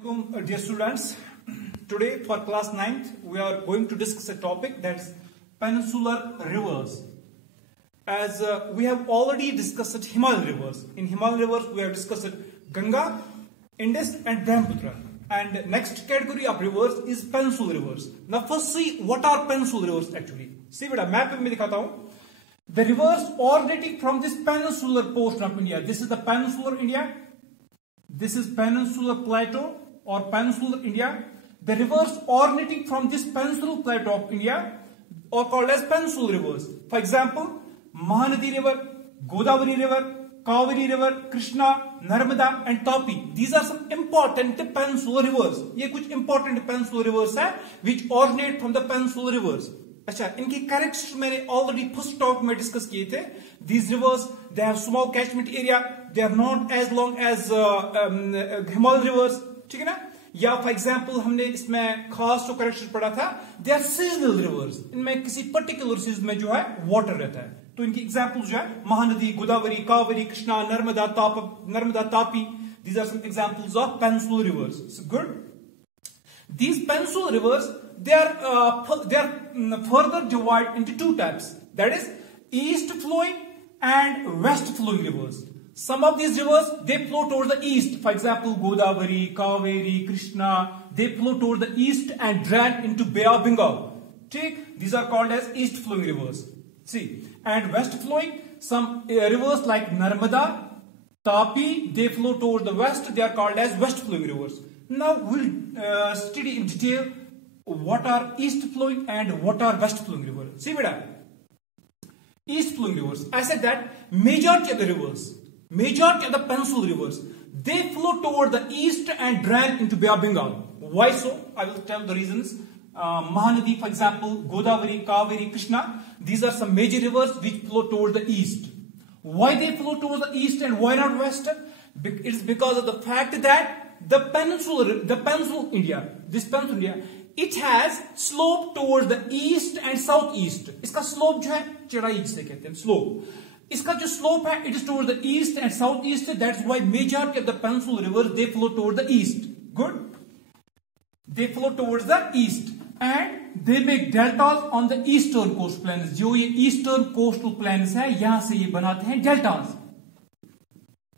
Dear students, today for class 9th we are going to discuss a topic that is peninsular rivers. As we have already discussed Himalayan rivers. In Himalayan rivers we have discussed Ganga, Indus and Brahmaputra. And next category of rivers is peninsular rivers. Now first see what are peninsular rivers actually. See beta map mein dikhata hu. The rivers originating from this peninsular portion of India. This is the peninsular India. This is peninsular plateau or peninsular India. The rivers originating from this peninsular plateau of India are called as peninsular rivers. For example, Mahanadi River, Godavari River, Kaveri River, Krishna, Narmada and Tapi. These are some important peninsular rivers. ये कुछ important peninsular rivers हैं which originate from the peninsular rivers. अच्छा, इनकी characteristics मैंने already first talk में discuss किए थे. These rivers they have small catchment area. They are not as long as Himalayan rivers. ठीक है ना? या फॉर एग्जाम्पल हमने इसमें खास जो करेक्टर पढ़ा था, दे आर सीजनल रिवर्स. इनमें किसी पर्टिकुलर सीजन में जो है वाटर रहता है. तो इनकी एग्जाम्पल जो है Mahanadi, Godavari, Kaveri, Krishna, Narmada, Tapi. These are some examples of peninsular rivers. So good. These peninsular rivers they are further divided into two types. That is east flowing and west flowing rivers. Some of these rivers they flow towards the east. For example, Godavari, Kaveri, Krishna, they flow towards the east and drain into Bay of Bengal. Take these are called as east flowing rivers. See, and west flowing some rivers like Narmada, Tapi, they flow towards the west. They are called as west flowing rivers. Now we'll study in detail what are east flowing and what are west flowing rivers. See, beta. East flowing rivers. I said that majority of the rivers. Majority of the peninsular rivers, they flow toward the east and drain into Bay of Bengal. Why so? I will tell the reasons. Mahanadi, for example, Godavari, Kaveri, Krishna, these are some major rivers which flow toward the east. Why they flow toward the east and why not west? It's because of the fact that the peninsular India, this peninsular India, it has slope towards the east and southeast. इसका slope जो है चढ़ाई जिसे कहते हैं slope. इसका जो slope है, it is towards the east and southeast. That's why majority of the peninsular rivers they flow toward the east. Good. They flow towards the east and they make deltas on the eastern coast plains. जो ये eastern coastal plains है, यहाँ से ये बनाते हैं deltas.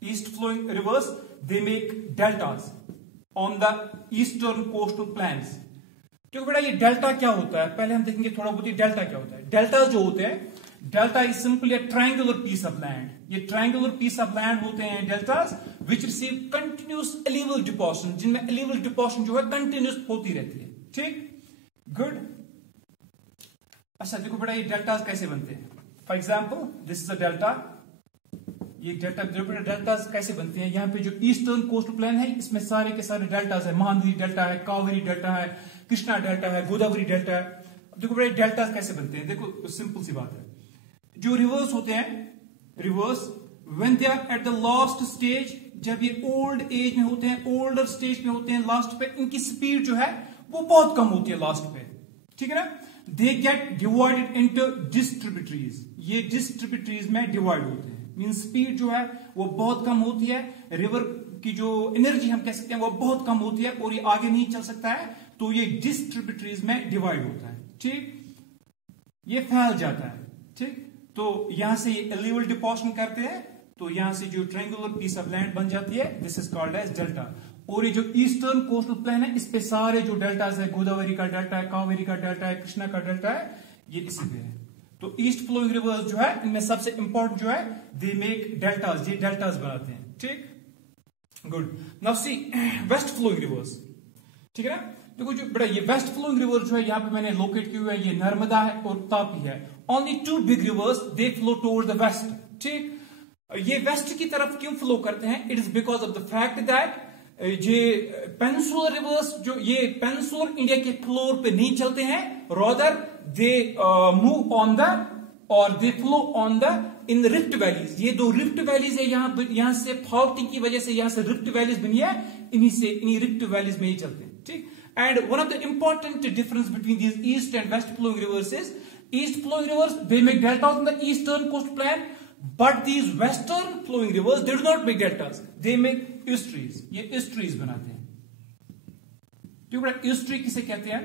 East flowing rivers they make deltas on the eastern coastal plains. क्योंकि बेटा ये डेल्टा क्या होता है, पहले हम देखेंगे थोड़ा बहुत ये डेल्टा क्या होता है. डेल्टा जो होते हैं, delta is simply a triangular piece of land. ये ट्रायंगुलर पीस ऑफ लैंड होते हैं deltas which receive continuous alluvial deposition, जिनमें एलिवल डिपोजिशन जो है कंटिन्यूस होती रहती है. ठीक, गुड. अच्छा देखो बेटा ये डेल्टास कैसे बनते हैं. For example this is a delta. ये डेल्टास कैसे बनते हैं, यहाँ पे जो ईस्टर्न कोस्ट प्लेन है इसमें सारे के सारे डेल्टास है. महानदी डेल्टा है, कावेरी डेल्टा है, कृष्णा डेल्टा है, गोदावरी डेल्टा है. देखो बेटा डेल्टास कैसे बनते हैं. देखो सिंपल सी बात है. जो रिवर्स होते हैं, rivers when they are at the last stage, जब ये ओल्ड एज में होते हैं, ओल्डर स्टेज में होते हैं, लास्ट पे इनकी स्पीड जो है वो बहुत कम होती है लास्ट पे. ठीक है ना. They get divided into distributaries. ये डिस्ट्रीब्यूटरीज में डिवाइड होते हैं. मीन स्पीड जो है वो बहुत कम होती है. रिवर की जो एनर्जी हम कह सकते हैं वो बहुत कम होती है और ये आगे नहीं चल सकता है, तो ये डिस्ट्रीब्यूटरीज में डिवाइड होता है. ठीक, ये फैल जाता है. ठीक, तो यहां से ये एलिवल डिपोजिशन करते हैं, तो यहां से जो ट्रायंगुलर पीस ऑफ लैंड बन जाती है, this is called as delta. और ये जो ईस्टर्न कोस्टल प्लेन है इस पे सारे जो डेल्टास है, गोदावरी का डेल्टा है, कावेरी का डेल्टा है, कृष्णा का डेल्टा है, ये इसी पे है. तो ईस्ट फ्लोइंग रिवर्स जो है इनमें सबसे इंपॉर्टेंट जो है दे मेक डेल्टास. ये डेल्टास बनाते हैं. ठीक, good. Now see west flowing rivers. ठीक है ना. देखो जो बड़ा ये वेस्ट फ्लोइंग रिवर जो है यहाँ पे मैंने लोकेट किया हुआ है, ये नर्मदा है और तापी है. Only two big rivers they flow towards the west. ठीक, ये वेस्ट की तरफ क्यों फ्लो करते हैं? It is because of the fact that ये पेनिनसुलर रिवर्स जो ये पेनिनसुलर इंडिया के फ्लोर पे नहीं चलते हैं, rather they move on the और they flow on the in rift valleys. ये दो रिफ्ट वैलीज है, यहां से फॉल्टिंग की वजह से यहां से रिफ्ट वैलीज बनी है, इन्हीं रिफ्ट वैलीज में ही चलते हैं. ठीक, and one of the important difference between these east and west flowing rivers is east flowing rivers they make deltas on the eastern coast plain, but these western flowing rivers they do not make deltas, they make estuaries. ये estuaries बनाते हैं. ठीक है, ईस्ट्री किसे कहते हैं?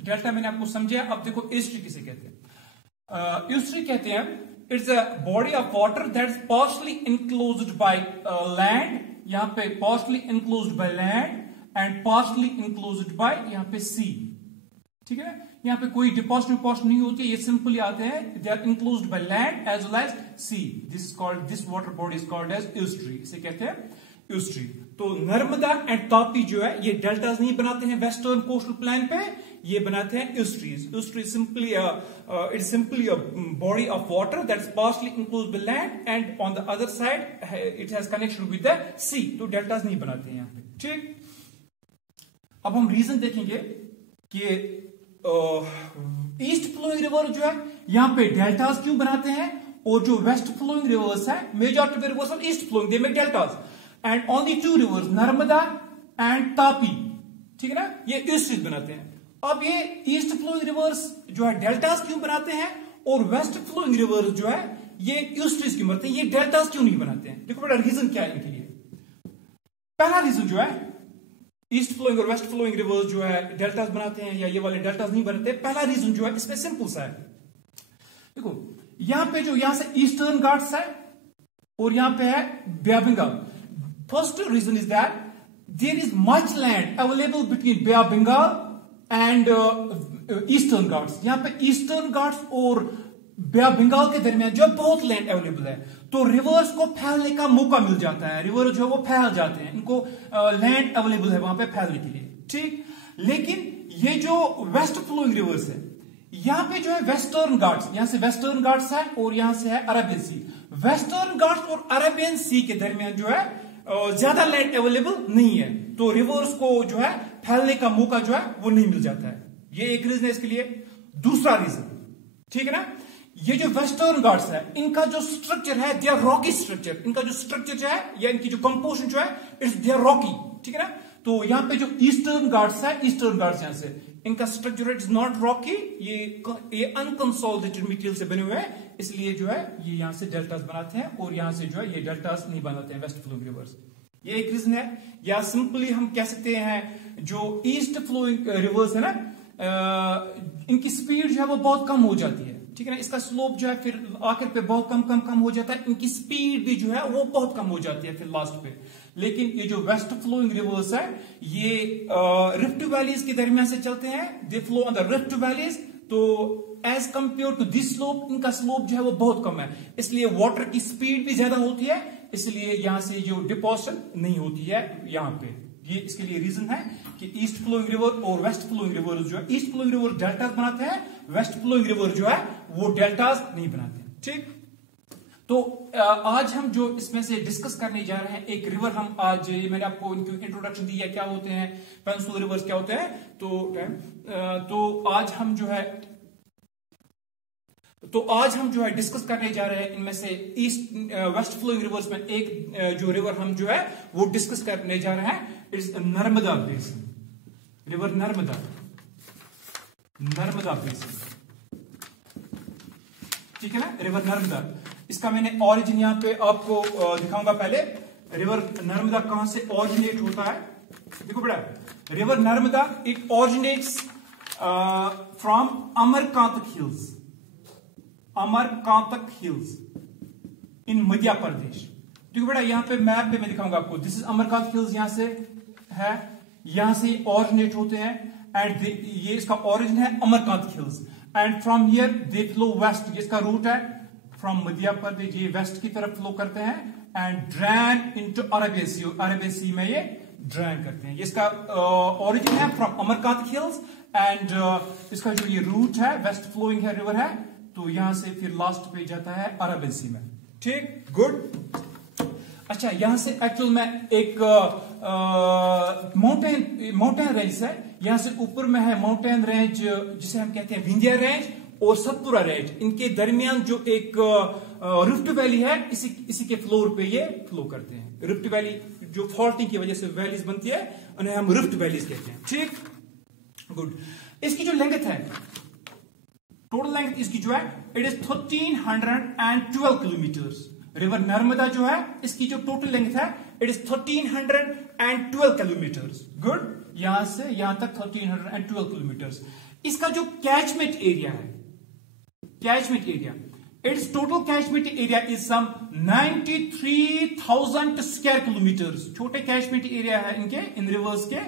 Delta मैंने आपको समझाया, अब देखो ईस्ट्री किसे कहते हैं। ईस्ट्री कहते हैं it's a body of water that is partially enclosed by land, यहां पे partially enclosed by land and partially enclosed by यहां पे सी। ठीक है, यहाँ पे कोई डिपॉजिट नहीं होती, ये सिंपली आते हैं, they are enclosed by land as well as sea. This water body is called as estuary, इसे कहते हैं ईस्ट्री। तो नर्मदा एंड तापी जो है ये डेल्टास नहीं बनाते हैं वेस्टर्न कोस्टल प्लेन पे, ये बनाते हैं estuaries. Estuary simply it's simply a body of water that is partially enclosed by land and on the other side it has connection with the sea. तो डेल्टास नहीं बनाते हैं यहाँ पे। ठीक, अब हम रीजन देखेंगे कि ईस्ट फ्लोइंग रिवर जो है यहां पे डेल्टास क्यों बनाते हैं, और जो वेस्ट फ्लोइंग रिवर्स है majority of rivers are east flowing, they make deltas and only two rivers Narmada and Tapi, ठीक है ना, ये ईस्ट बनाते हैं। अब ये ईस्ट फ्लोइंग रिवर्स जो है डेल्टास क्यों बनाते हैं, और वेस्ट फ्लोइंग रिवर्स जो है ये ईस्ट क्यों बनाते हैं, ये डेल्टास क्यों नहीं बनाते हैं? देखो बेटा रीजन क्या है इनके लिए। पहला रीजन जो है ईस्ट फ्लोइंग और वेस्ट फ्लोइंग रिवर्स जो है डेल्टास बनाते हैं या ये वाले डेल्टास नहीं बनाते, पहला रीजन जो है इसमें सिंपल सा है। देखो यहां पे जो यहां से ईस्टर्न घाट्स है और यहां पे है bay of Bengal. First reason is that there is much land available between bay of Bengal and eastern Ghats. यहां पे ईस्टर्न घाट्स और बे ऑफ बंगाल के दरमियान जो बहुत लैंड अवेलेबल है, तो रिवर्स को फैलने का मौका मिल जाता है, रिवर जो है वो फैल जाते हैं, इनको लैंड अवेलेबल है वहां पे फैलने के लिए। ठीक, लेकिन ये जो वेस्ट फ्लोइंग रिवर्स है यहां पे जो है वेस्टर्न घाट्स, यहां से वेस्टर्न घाट्स है और यहां से है अरेबियन सी। वेस्टर्न घाट्स और अरेबियन सी के दरमियान जो है ज्यादा लैंड अवेलेबल नहीं है, तो रिवर्स को जो है फैलने का मौका जो है वो नहीं मिल जाता है। ये एक रीजन है इसके लिए। दूसरा रीजन, ठीक है ना, ये जो वेस्टर्न घाट्स है इनका जो स्ट्रक्चर है दे आर रॉकी स्ट्रक्चर, इनका जो स्ट्रक्चर जो है या इनकी जो कंपोजिशन जो है इट्स दे आर रॉकी, ठीक है ना। तो यहां पे जो ईस्टर्न घाट्स है, ईस्टर्न घाट्स यहां से इनका structure it is not Rocky, ये अनकंसोलिडेटेड मटेरियल से बने हुए हैं, इसलिए जो है ये यहां से डेल्टास बनाते हैं और यहां से जो है ये डेल्टास नहीं बनाते हैं वेस्ट फ्लोइंग रिवर्स। ये एक रीजन है। या सिंपली हम कह सकते हैं जो ईस्ट फ्लोइंग रिवर्स है ना, इनकी स्पीड जो है वो बहुत कम हो जाती है, ठीक है ना, इसका स्लोप जो है फिर आखिर पे बहुत कम हो जाता है, इनकी स्पीड भी जो है वो बहुत कम हो जाती है फिर लास्ट पे। लेकिन ये जो वेस्ट फ्लोइंग रिवर्स है ये रिफ्ट वैलीज के दरमियान से चलते हैं, they flow on the rift valleys, तो as compare to this slope इनका स्लोप जो है वो बहुत कम है, इसलिए वाटर की स्पीड भी ज्यादा होती है, इसलिए यहां से जो डिपोजिशन नहीं होती है यहां पे। ये इसके लिए रीजन है कि ईस्ट फ्लोइंग रिवर और वेस्ट फ्लोइंग रिवर जो है, ईस्ट फ्लोइंग रिवर डेल्टास बनाते हैं, वेस्ट फ्लोइंग रिवर जो है वो डेल्टास नहीं बनाते। ठीक, तो आज हम जो इसमें से डिस्कस करने जा रहे हैं एक रिवर, हम आज मैंने आपको इनकी इंट्रोडक्शन दी है क्या होते हैं पेनिनसुलर रिवर्स क्या होते हैं, तो आज हम जो है डिस्कस करने जा रहे हैं इनमें से ईस्ट वेस्ट फ्लोइंग रिवर्स में एक जो रिवर हम जो है वो डिस्कस करने जा रहे हैं, it's Narmada basin, river Narmada basin, ठीक है ना, रिवर नर्मदा। इसका मैंने ऑरिजिन यहां पे आपको दिखाऊंगा। पहले रिवर नर्मदा कहां से ऑरिजिनेट होता है, देखो बेटा, river Narmada it originates from Amarkantak hills in Madhya Pradesh. देखो बेटा यहां पे मैप पे मैं दिखाऊंगा आपको, दिस इज अमरकांतक हिल्स, यहां से है, यहां से ऑरिजिनेट होते हैं एंड ये इसका ऑरिजिन है Amarkantak hills and from here they flow west, ये इसका रूट है फ्रॉम मध्य प्रदेश, ये वेस्ट की तरफ फ्लो करते हैं एंड ड्रेन इनटू अरेबियन सी में ये ड्रेन करते हैं। ये इसका ओरिजिन है फ्रॉम अमरकांतक हिल्स एंड इसका जो ये रूट है वेस्ट फ्लोइंग है रिवर है, तो यहां से फिर लास्ट पे जाता है अरेबियन सी में। ठीक, गुड। अच्छा, यहां से एक्चुअल में एक माउंटेन रेंज है, यहां से ऊपर में है माउंटेन रेंज जिसे हम कहते हैं विंध्या रेंज और सतपुरा रेंज, इनके दरमियान जो एक रिफ्ट वैली है इसी के फ्लोर पे ये फ्लो करते हैं। रिफ्ट वैली जो फॉल्टिंग की वजह से वैलीज बनती है उन्हें हम रिफ्ट वैलीज कहते हैं। ठीक, गुड। इसकी जो लेंथ है, टोटल लेंथ इसकी जो है it is 1312 kilometres. River Narmada जो है इसकी जो टोटल लेंथ है इट इज 1312 किलोमीटर्स। गुड। यहां से यहां तक 1312 किलोमीटर। इसका जो कैचमेंट एरिया है, catchment area, its total catchment area is some 93,000 square kilometers। छोटे कैचमेंट एरिया है इनके, इन रिवर्स के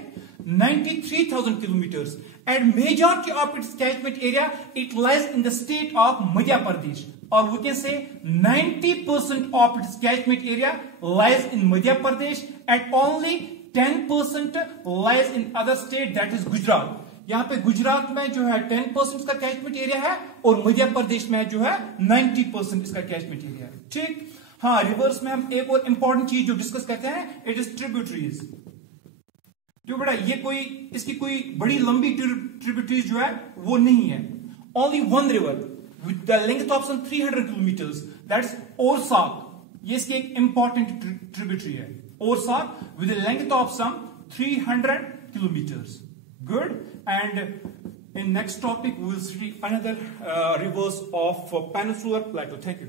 93,000 kilometers, and majority of its catchment area it lies in the state of Madhya Pradesh, or we can say 90% of its catchment area lies in Madhya Pradesh and only 10% lies in other state, that is Gujarat। यहां पे गुजरात में जो है 10% इसका catchment area है और मध्य प्रदेश में जो है 90% इसका कैचमेंट एरिया है। ठीक, हाँ, रिवर्स में हम एक और इंपॉर्टेंट चीज जो डिस्कस करते हैं, इट इज ट्रिब्यूटरीज। जो बड़ा ये कोई इसकी कोई बड़ी लंबी ट्रिब्यूटरीज जो है वो नहीं है, only one river with the length of some 300 kilometres, that's ओरसाक। ये इसकी एक इंपॉर्टेंट ट्रिब्यूटरी है, ओरसाक, with the length of some 300 kilometers। Good. And in next topic we will see another rivers of Peninsular Plateau. Thank you.